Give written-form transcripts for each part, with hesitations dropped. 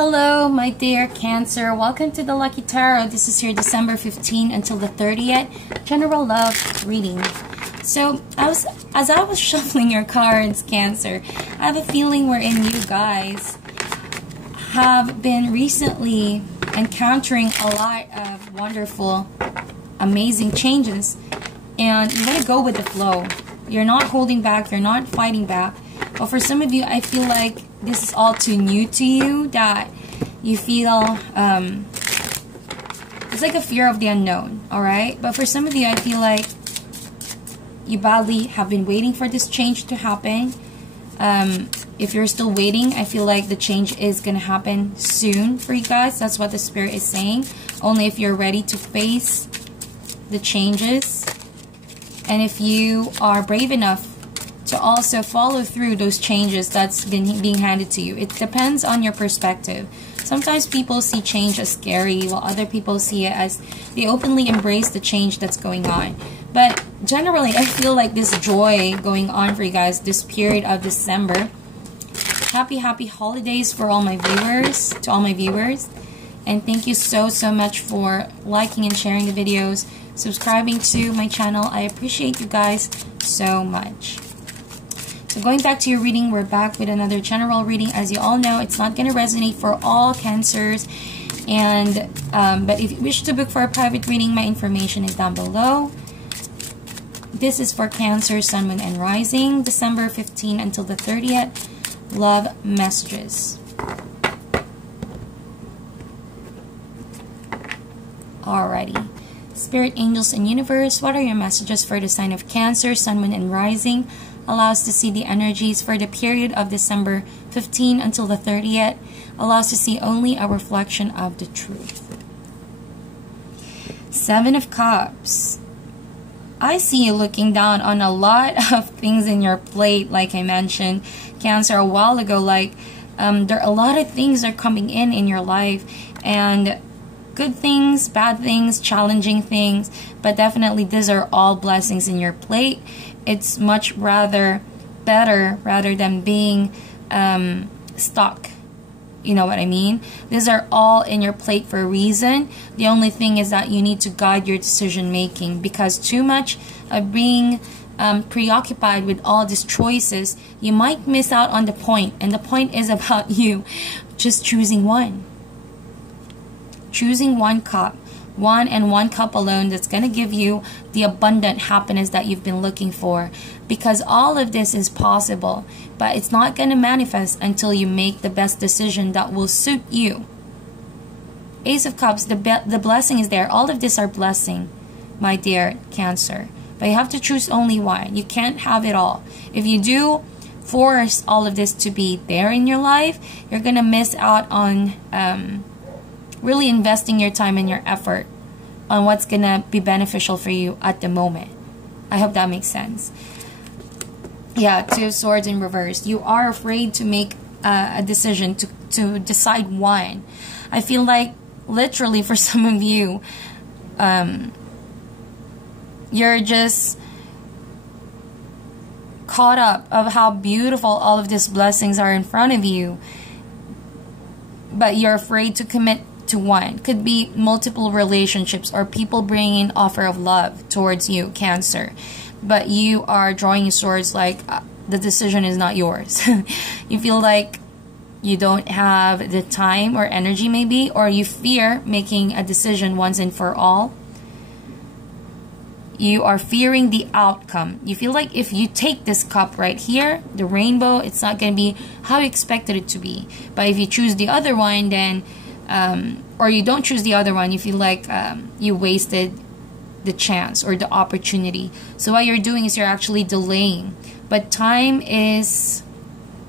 Hello, my dear Cancer. Welcome to the Lucky Tarot. This is your December 15 until the 30th general love reading. So, as I was shuffling your cards, Cancer, I have a feeling wherein you guys have been recently encountering a lot of wonderful, amazing changes. And you want to go with the flow. You're not holding back. You're not fighting back. But for some of you, I feel like this is all too new to you, that you feel it's like a fear of the unknown, alright? But for some of you, I feel like you badly have been waiting for this change to happen. If you're still waiting, I feel like the change is going to happen soon for you guys. That's what the Spirit is saying. Only if you're ready to face the changes. And if you are brave enough to also follow through those changes that's been being handed to you. It depends on your perspective. Sometimes people see change as scary, while other people see it as they openly embrace the change that's going on. But generally, I feel like this joy going on for you guys this period of December. Happy holidays for all my viewers, to all my viewers. And thank you so much for liking and sharing the videos, subscribing to my channel. I appreciate you guys so much. So going back to your reading, we're back with another general reading. As you all know, it's not going to resonate for all Cancers. And but if you wish to book for a private reading, my information is down below. This is for Cancer, Sun, Moon, and Rising, December 15 until the 30th. Love messages. Alrighty. Spirit, angels, and universe, what are your messages for the sign of Cancer, Sun, Moon, and Rising? Allow us to see the energies for the period of December 15 until the 30th. Allow us to see only a reflection of the truth. Seven of Cups. I see you looking down on a lot of things in your plate, like I mentioned, Cancer, a while ago. Like, there are a lot of things that are coming in your life. And good things, bad things, challenging things. But definitely these are all blessings in your plate. It's much better rather than being stuck. You know what I mean? These are all in your plate for a reason. The only thing is that you need to guide your decision making, because too much of being preoccupied with all these choices, you might miss out on the point. And the point is about you just choosing one. Choosing one cup. One and one cup alone that's going to give you the abundant happiness that you've been looking for. Because all of this is possible, but it's not going to manifest until you make the best decision that will suit you. Ace of Cups, the blessing is there. All of this are blessing, my dear Cancer. But you have to choose only one. You can't have it all. If you do force all of this to be there in your life, you're going to miss out on really investing your time and your effort on what's going to be beneficial for you at the moment. I hope that makes sense. Yeah, Two of Swords in reverse. You are afraid to make a decision, to decide one. I feel like literally for some of you, you're just caught up of how beautiful all of these blessings are in front of you, but you're afraid to commit to one. Could be multiple relationships or people bringing offer of love towards you, Cancer, but you are drawing swords like the decision is not yours. You feel like you don't have the time or energy, maybe, or you fear making a decision once and for all. You are fearing the outcome. You feel like if you take this cup right here, the rainbow, it's not going to be how you expected it to be. But if you choose the other one, then or you don't choose the other one, you feel like you wasted the chance or the opportunity. So what you're doing is you're actually delaying. But time is,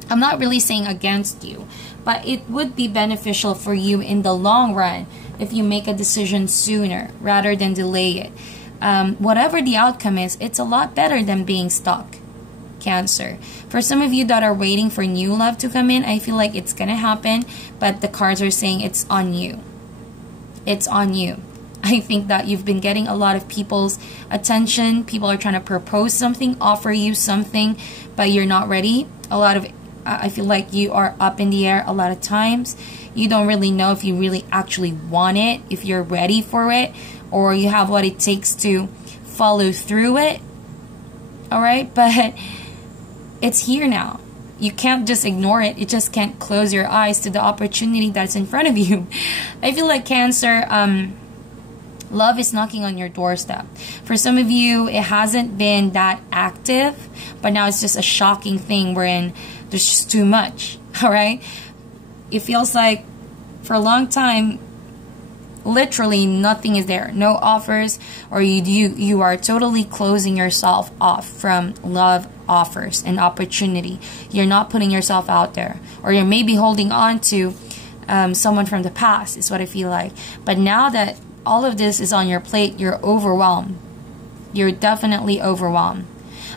I'm not really saying against you, but it would be beneficial for you in the long run if you make a decision sooner rather than delay it. Whatever the outcome is, it's a lot better than being stuck, Cancer. For some of you that are waiting for new love to come in, I feel like it's gonna happen, but the cards are saying it's on you. It's on you. I think that you've been getting a lot of people's attention. People are trying to propose something, offer you something, but you're not ready. A lot of I feel like you are up in the air a lot of times. You don't really know if you really actually want it, if you're ready for it, or you have what it takes to follow through it. Alright, but it's here now. You can't just ignore it. You just can't close your eyes to the opportunity that's in front of you. I feel like Cancer, love is knocking on your doorstep. For some of you, it hasn't been that active, but now it's just a shocking thing wherein there's just too much. Alright? It feels like for a long time, literally nothing is there. No offers, or you are totally closing yourself off from love offers and opportunity. You're not putting yourself out there, or you're maybe holding on to someone from the past, is what I feel like. But now that all of this is on your plate, you're overwhelmed. You're definitely overwhelmed.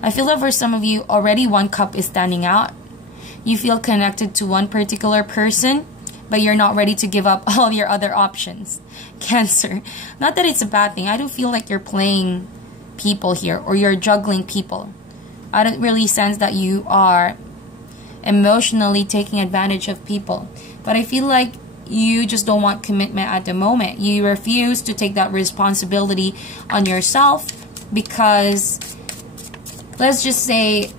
I feel that for some of you, already one cup is standing out. You feel connected to one particular person, but you're not ready to give up all your other options. Cancer. Not that it's a bad thing. I don't feel like you're playing people here, or you're juggling people. I don't really sense that you are emotionally taking advantage of people. But I feel like you just don't want commitment at the moment. You refuse to take that responsibility on yourself because, let's just say,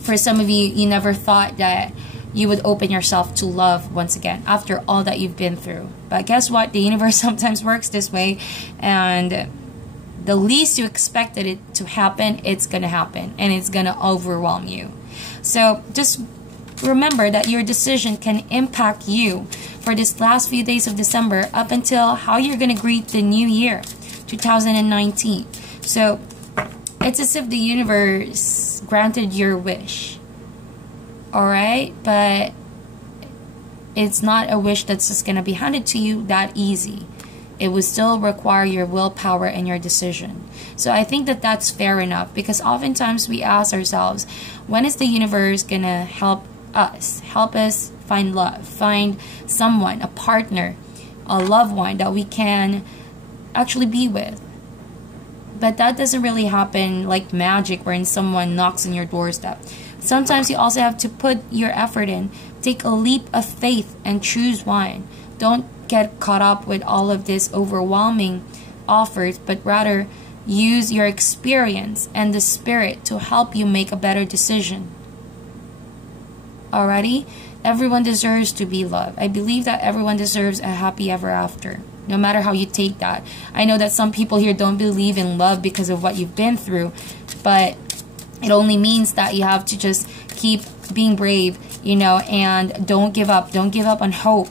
for some of you, you never thought that you would open yourself to love once again after all that you've been through. But guess what? The universe sometimes works this way, and the least you expected it to happen, it's gonna happen, and it's gonna overwhelm you. So just remember that your decision can impact you for this last few days of December up until how you're gonna greet the new year, 2019. So it's as if the universe granted your wish. Alright? But it's not a wish that's just gonna be handed to you that easy. It would still require your willpower and your decision. So I think that that's fair enough, because oftentimes we ask ourselves, when is the universe gonna help us find love, find someone, a partner, a loved one that we can actually be with? But that doesn't really happen like magic, wherein someone knocks on your doorstep. Sometimes you also have to put your effort in, take a leap of faith and choose one. Don't get caught up with all of this overwhelming offers, but rather use your experience and the spirit to help you make a better decision. Alrighty? Everyone deserves to be loved. I believe that everyone deserves a happy ever after, no matter how you take that. I know that some people here don't believe in love because of what you've been through, but it only means that you have to just keep being brave, you know, and don't give up. Don't give up on hope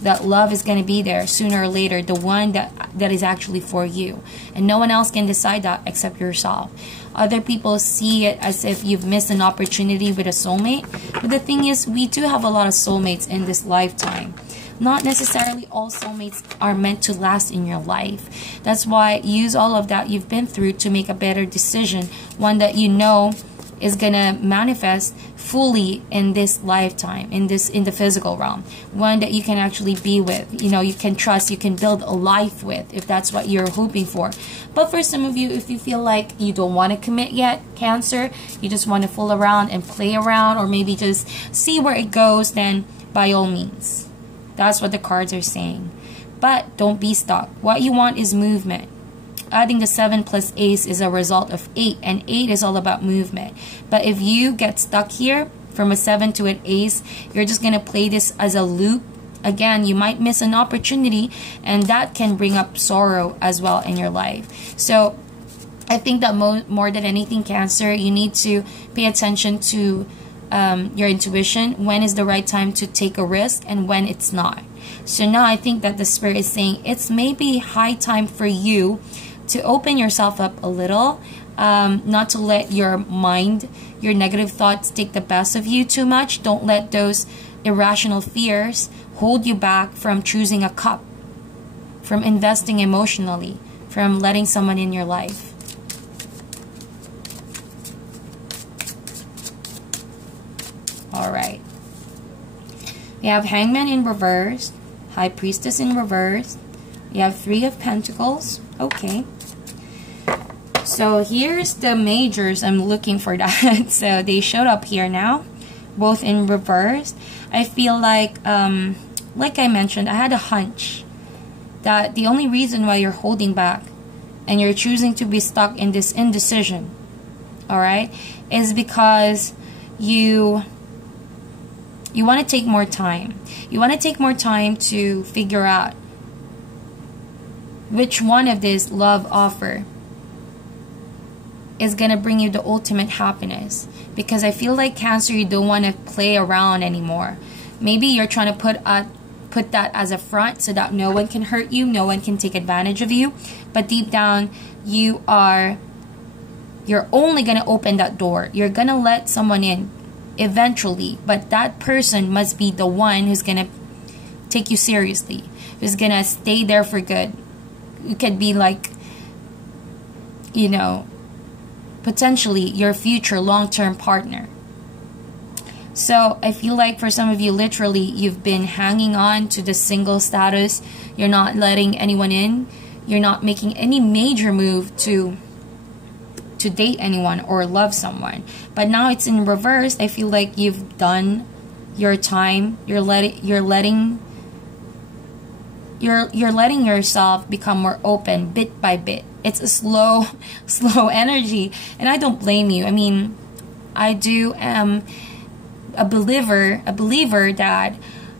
that love is going to be there sooner or later, the one that is actually for you. And no one else can decide that except yourself. Other people see it as if you've missed an opportunity with a soulmate. But the thing is, we do have a lot of soulmates in this lifetime. Not necessarily all soulmates are meant to last in your life. That's why use all of that you've been through to make a better decision. One that you know is gonna manifest fully in this lifetime, in the physical realm. One that you can actually be with, you know, you can trust, you can build a life with, if that's what you're hoping for. But for some of you, if you feel like you don't want to commit yet, Cancer, you just want to fool around and play around, or maybe just see where it goes, then by all means. That's what the cards are saying. But don't be stuck. What you want is movement. Adding the 7 plus ace is a result of 8, and 8 is all about movement. But if you get stuck here from a 7 to an ace, you're just going to play this as a loop. Again, you might miss an opportunity, and that can bring up sorrow as well in your life. So I think that more than anything, Cancer, you need to pay attention to your intuition. When is the right time to take a risk and when it's not. So now I think that the Spirit is saying it's maybe high time for you to open yourself up a little, not to let your mind, your negative thoughts take the best of you too much. Don't let those irrational fears hold you back from choosing a cup, from investing emotionally, from letting someone in your life. Alright. We have Hangman in reverse, High Priestess in reverse. You have 3 of Pentacles. Okay. So here's the majors. I'm looking for that. So they showed up here now. both in reverse. I feel like I mentioned, I had a hunch that the only reason why you're holding back and you're choosing to be stuck in this indecision, all right, is because you want to take more time. You want to take more time to figure out which one of this love offer is going to bring you the ultimate happiness. Because I feel like Cancer, you don't want to play around anymore. Maybe you're trying to put that as a front so that no one can hurt you, no one can take advantage of you. But deep down, you're only going to open that door. You're going to let someone in eventually, but that person must be the one who's going to take you seriously, who's going to stay there for good. It could be like, you know, potentially your future long-term partner. So I feel like for some of you, literally, you've been hanging on to the single status. You're not letting anyone in. You're not making any major move to date anyone or love someone. But now it's in reverse. I feel like you've done your time. You're letting yourself become more open bit by bit. It's a slow energy, and I don't blame you. I mean, I am a believer that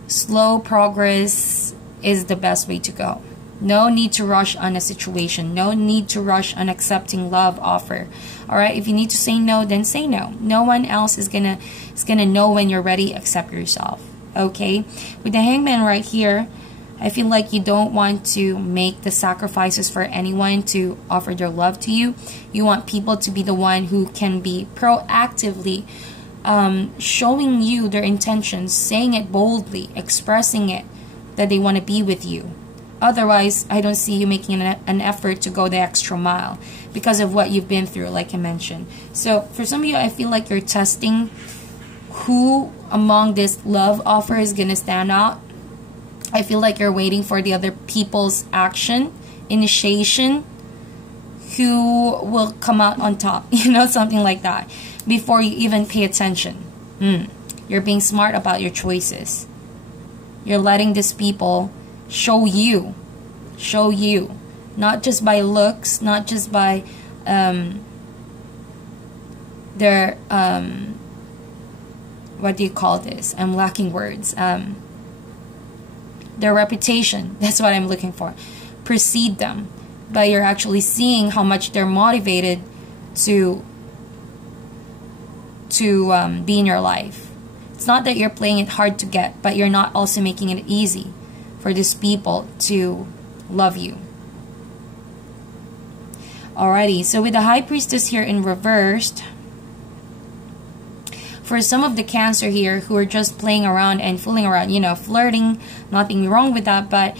slow progress is the best way to go. No need to rush on a situation. No need to rush on accepting love offer. All right, if you need to say no, then say no. No one else is gonna know when you're ready except yourself. Okay, with the Hangman right here, I feel like you don't want to make the sacrifices for anyone to offer their love to you. You want people to be the one who can be proactively showing you their intentions, saying it boldly, expressing it, that they want to be with you. Otherwise, I don't see you making an effort to go the extra mile because of what you've been through, like I mentioned. So for some of you, I feel like you're testing who among this love offer is going to stand out. I feel like you're waiting for the other people's action, initiation, who will come out on top, you know, something like that, before you even pay attention. You're being smart about your choices. You're letting these people show you, not just by looks, not just by their, what do you call this? I'm lacking words. Their reputation, that's what I'm looking for. Precede them, but you're actually seeing how much they're motivated to be in your life. It's not that you're playing it hard to get, but you're not also making it easy for these people to love you. Alrighty, so with the High Priestess here in reversed, for some of the Cancer here who are just playing around and fooling around, you know, flirting, nothing wrong with that, but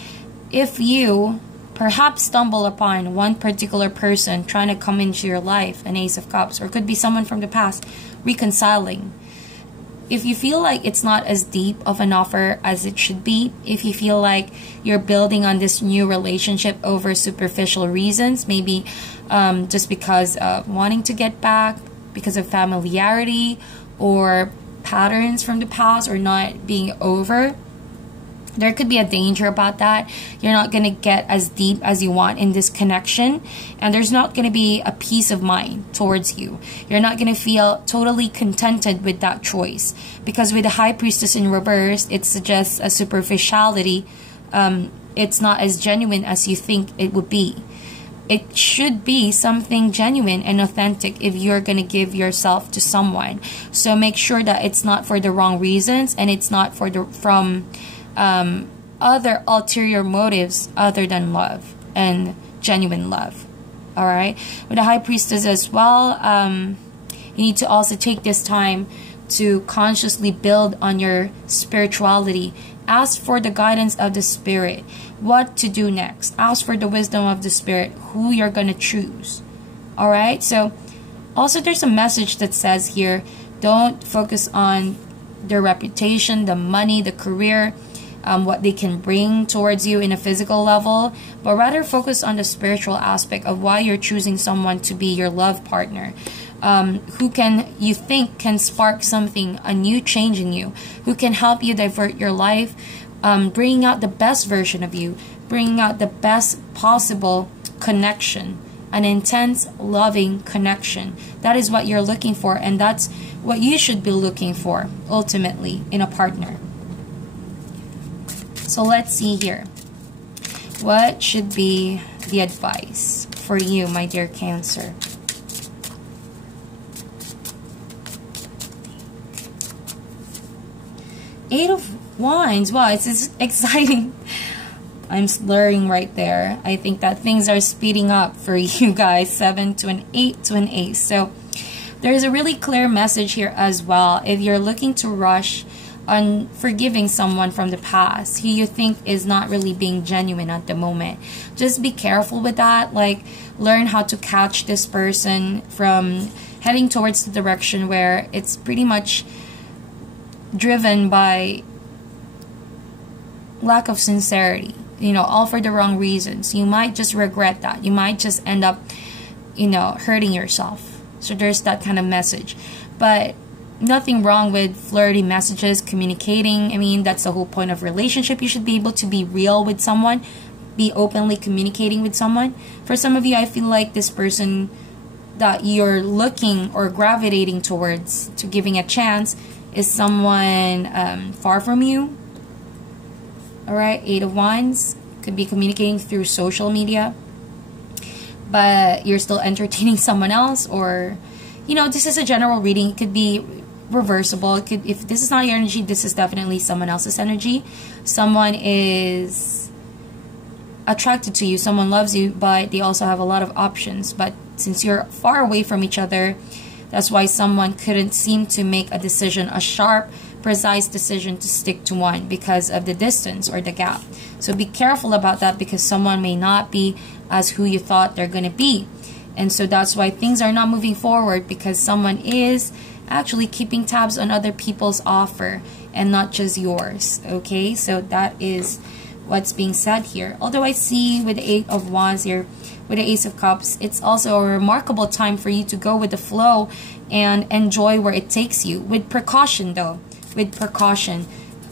if you perhaps stumble upon one particular person trying to come into your life, an Ace of Cups, or it could be someone from the past, reconciling. If you feel like it's not as deep of an offer as it should be, if you feel like you're building on this new relationship over superficial reasons, maybe just because of wanting to get back, because of familiarity, or patterns from the past, or not being over, there could be a danger about that. You're not going to get as deep as you want in this connection, and there's not going to be a peace of mind towards you. You're not going to feel totally contented with that choice, because with the High Priestess in reverse, it suggests a superficiality. It's not as genuine as you think it would be. It should be something genuine and authentic if you're going to give yourself to someone. So make sure that it's not for the wrong reasons, and it's not from other ulterior motives other than love and genuine love. Alright, with the High Priestess as well, you need to also take this time to consciously build on your spirituality. Ask for the guidance of the Spirit, what to do next. Ask for the wisdom of the Spirit, who you're going to choose. Alright, so also there's a message that says here, don't focus on their reputation, the money, the career, what they can bring towards you in a physical level, but rather focus on the spiritual aspect of why you're choosing someone to be your love partner. who can you think can spark something, a new change in you, who can help you divert your life, bringing out the best version of you, bringing out the best possible connection, an intense, loving connection. That is what you're looking for, and that's what you should be looking for ultimately in a partner. So let's see here. What should be the advice for you, my dear Cancer? Eight of Wands. Wow, it's exciting. I'm slurring right there. I think that things are speeding up for you guys. 7 to an 8 to an Ace. So there's a really clear message here as well. If you're looking to rush on forgiving someone from the past who you think is not really being genuine at the moment, just be careful with that. Like, learn how to catch this person from heading towards the direction where it's pretty much driven by lack of sincerity, you know, all for the wrong reasons. You might just regret that. You might just end up, you know, hurting yourself. So there's that kind of message. But nothing wrong with flirty messages, communicating. I mean, that's the whole point of relationship. You should be able to be real with someone, be openly communicating with someone. For some of you, I feel like this person that you're looking or gravitating towards to giving a chance is someone far from you. Alright, 8 of Wands. Could be communicating through social media, but you're still entertaining someone else. Or, you know, this is a general reading. It could be reversible. It could, if this is not your energy, this is definitely someone else's energy. Someone is attracted to you, someone loves you, but they also have a lot of options. But since you're far away from each other, that's why someone couldn't seem to make a decision, a sharp, precise decision to stick to one, because of the distance or the gap. So be careful about that, because someone may not be as who you thought they're going to be. And so that's why things are not moving forward, because someone is actually keeping tabs on other people's offer and not just yours. Okay, so that is what's being said here. Although I see with the 8 of Wands here, with the Ace of Cups, it's also a remarkable time for you to go with the flow and enjoy where it takes you. With precaution though, with precaution.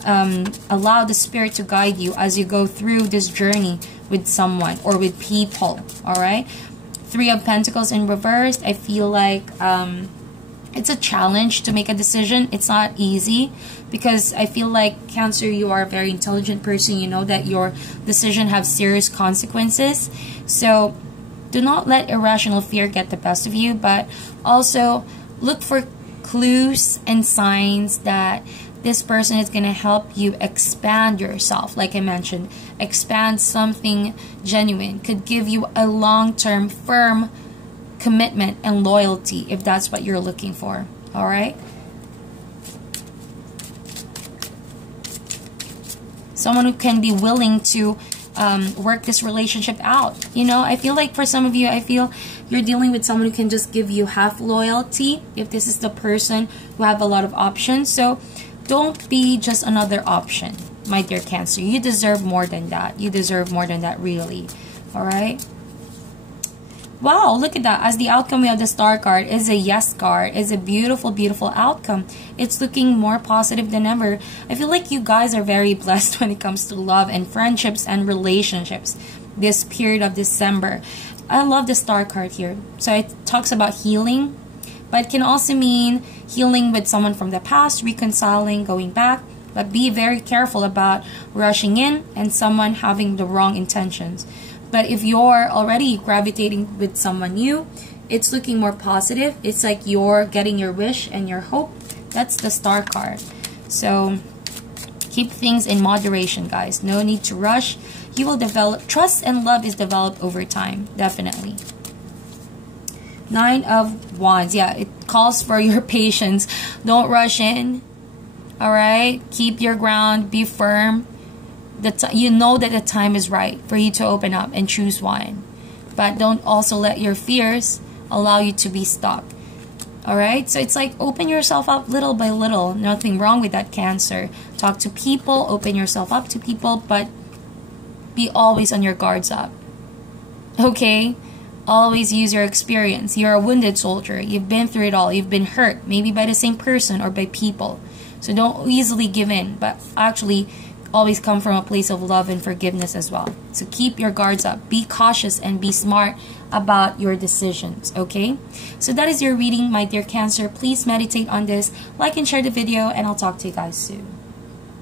Allow the Spirit to guide you as you go through this journey with someone or with people. Alright? 3 of Pentacles in reverse. I feel like it's a challenge to make a decision. It's not easy, because I feel like, Cancer, you are a very intelligent person. You know that your decision has serious consequences. So do not let irrational fear get the best of you, but also look for clues and signs that this person is going to help you expand yourself. Like I mentioned, expand something genuine. Could give you a long-term, firm commitment and loyalty, if that's what you're looking for. Alright? Someone who can be willing to work this relationship out. You know, I feel like for some of you, I feel you're dealing with someone who can just give you half loyalty, if this is the person who have a lot of options. So don't be just another option, my dear Cancer. You deserve more than that. You deserve more than that, really. Alright? Wow, look at that. As the outcome, we have the Star card. Is a yes card. Is a beautiful, beautiful outcome. It's looking more positive than ever. I feel like you guys are very blessed when it comes to love and friendships and relationships this period of December. I love the Star card here. So it talks about healing, but it can also mean healing with someone from the past, reconciling, going back. But be very careful about rushing in and someone having the wrong intentions. But if you're already gravitating with someone new, it's looking more positive. It's like you're getting your wish and your hope. That's the Star card. So keep things in moderation, guys. No need to rush. You will develop. Trust and love is developed over time. Definitely. 9 of Wands. Yeah, it calls for your patience. Don't rush in. Alright? Keep your ground. Be firm. You know that the time is right for you to open up and choose one. But don't also let your fears allow you to be stuck. Alright? So it's like open yourself up little by little. Nothing wrong with that, Cancer. Talk to people. Open yourself up to people. But be always on your guards up. Okay? Always use your experience. You're a wounded soldier. You've been through it all. You've been hurt, maybe by the same person or by people. So don't easily give in, but actually always come from a place of love and forgiveness as well. So keep your guards up. Be cautious and be smart about your decisions, okay? So that is your reading, my dear Cancer. Please meditate on this, like and share the video, and I'll talk to you guys soon.